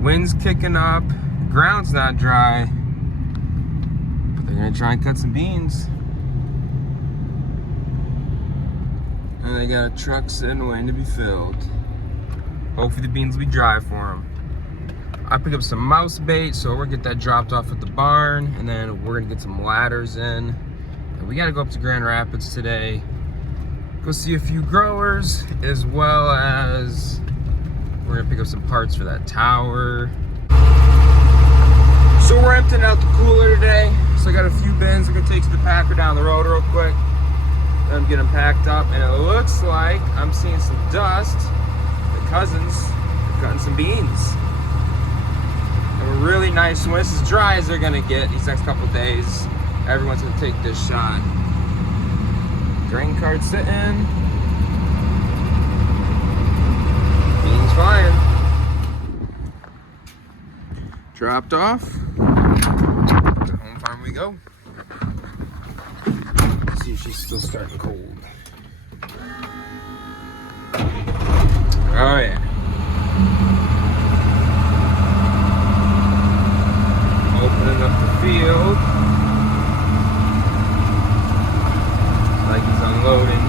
Wind's kicking up, ground's not dry, but they're gonna try and cut some beans. And they got a truck sitting waiting to be filled. Hopefully the beans will be dry for them. I picked up some mouse bait, so we're gonna get that dropped off at the barn, and then we're gonna get some ladders in. And we gotta go up to Grand Rapids today, go see a few growers, as well as we're gonna pick up some parts for that tower. So we're emptying out the cooler today. So I got a few bins we're gonna take to the packer down the road real quick. Then get them packed up, and it looks like I'm seeing some dust. The cousins are cutting some beans. And a really nice one. This is as dry as they're gonna get these next couple days. Everyone's gonna take this shot. Grain cart sitting. Beans flying. Dropped off. To home farm we go. Let's see if she's still starting cold. Oh yeah. Opening up the field. Like he's unloading.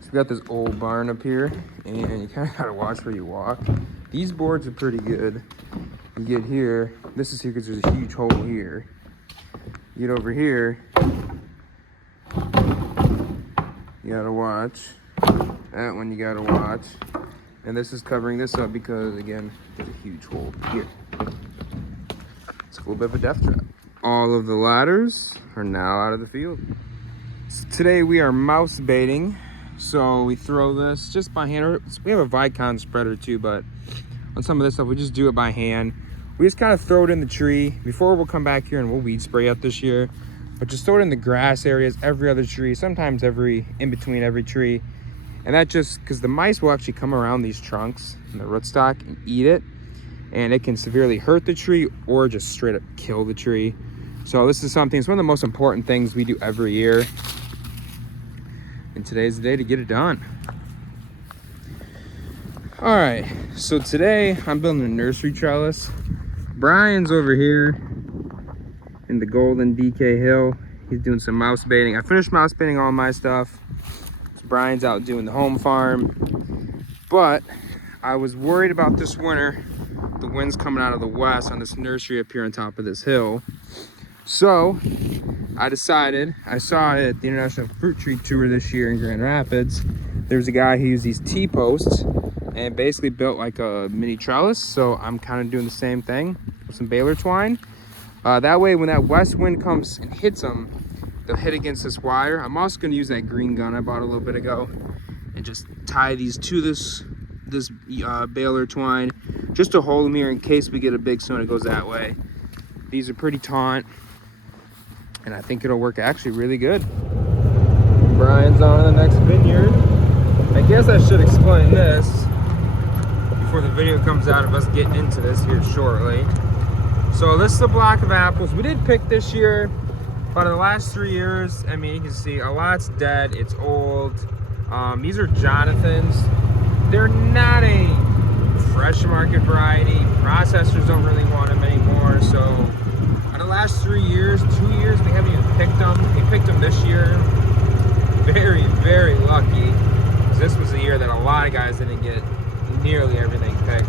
So we got this old barn up here, and you kind of gotta watch where you walk. These boards are pretty good. You get here, this is here because there's a huge hole here. You get over here, you gotta watch. That one you gotta watch. And this is covering this up because, again, there's a huge hole here. It's a little bit of a death trap. All of the ladders are now out of the field. So today we are mouse baiting. So we throw this just by hand. We have a Vicon spreader too, but on some of this stuff, we just do it by hand. We just kind of throw it in the tree. Before we'll come back here and we'll weed spray out this year, but just throw it in the grass areas, every other tree, sometimes in between every tree. And that just, because the mice will actually come around these trunks and the rootstock and eat it. And it can severely hurt the tree or just straight up kill the tree. So this is something, it's one of the most important things we do every year. And today's the day to get it done. All right, so today I'm building a nursery trellis. Brian's over here in the golden DK Hill. He's doing some mouse baiting. I finished mouse baiting all my stuff. So Brian's out doing the home farm. But I was worried about this winter. The wind's coming out of the west on this nursery up here on top of this hill. So I decided, I saw it at the International Fruit Tree Tour this year in Grand Rapids. There's a guy who used these T-posts and basically built like a mini trellis. So I'm kind of doing the same thing with some baler twine. That way when that west wind comes and hits them, they'll hit against this wire. I'm also gonna use that green gun I bought a little bit ago and just tie these to this baler twine just to hold them here in case we get a big storm. It goes that way. These are pretty taut, and I think it'll work actually really good. Brian's on to the next vineyard. I guess I should explain this before the video comes out of us getting into this here shortly. So this is a block of apples we did pick this year, but in the last 3 years, I mean, you can see a lot's dead, it's old. These are Jonathans. They're not a fresh market variety. Processors don't really want them anymore. So in the last 3 years, 2 years, we haven't even picked them. We picked them this year. Very, very lucky. This was a year that a lot of guys didn't get nearly everything picked.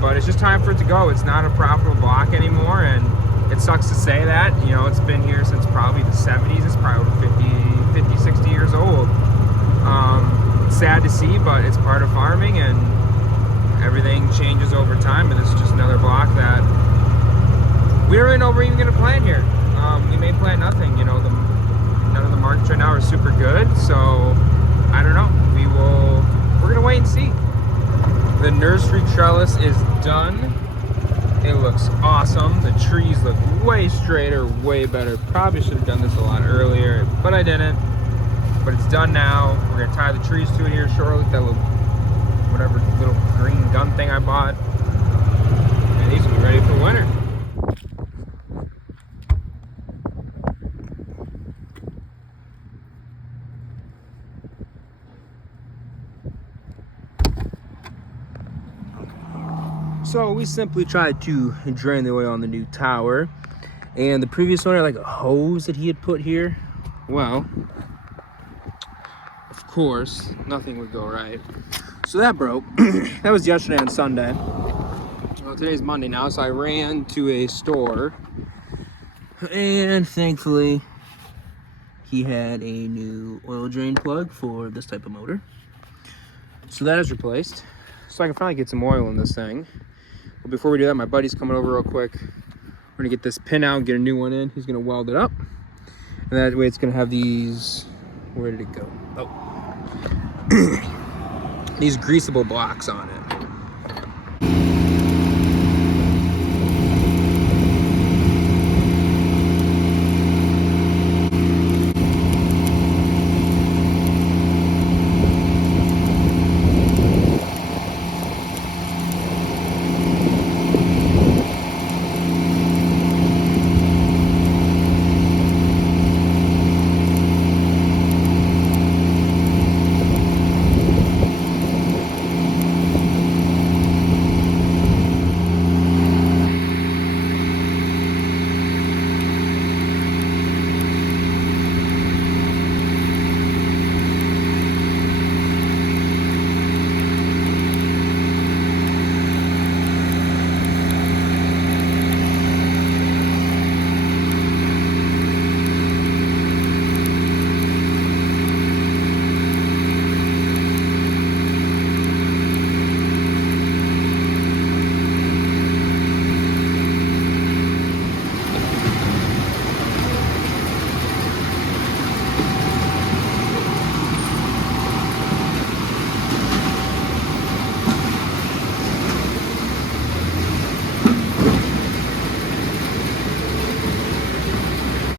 But it's just time for it to go. It's not a profitable block anymore, and it sucks to say that. You know, it's been here since probably the 70s. It's probably 50, 60 years old. It's sad to see, but it's part of farming, and everything changes over time, and this is just another block that we don't really know we're even going to plant here. We may plant nothing. You know, none of the markets right now are super good, so I don't know. We're gonna wait and see. The nursery trellis is done. It looks awesome. The trees look way straighter, way better. Probably should have done this a lot earlier, but I didn't. But it's done now. We're gonna tie the trees to it here shortly. That little, whatever little green gun fun thing I bought. And these will be ready for winter. So we simply tried to drain the oil on the new tower, and the previous owner had like a hose that he had put here. Well, of course, nothing would go right. So that broke. That was yesterday and Sunday. Well, today's Monday now, so I ran to a store, and thankfully he had a new oil drain plug for this type of motor. So that is replaced. So I can finally get some oil in this thing. But before we do that, my buddy's coming over real quick. We're gonna get this pin out and get a new one in. He's gonna weld it up. And that way it's gonna have these, where did it go? Oh. These greasable blocks on it.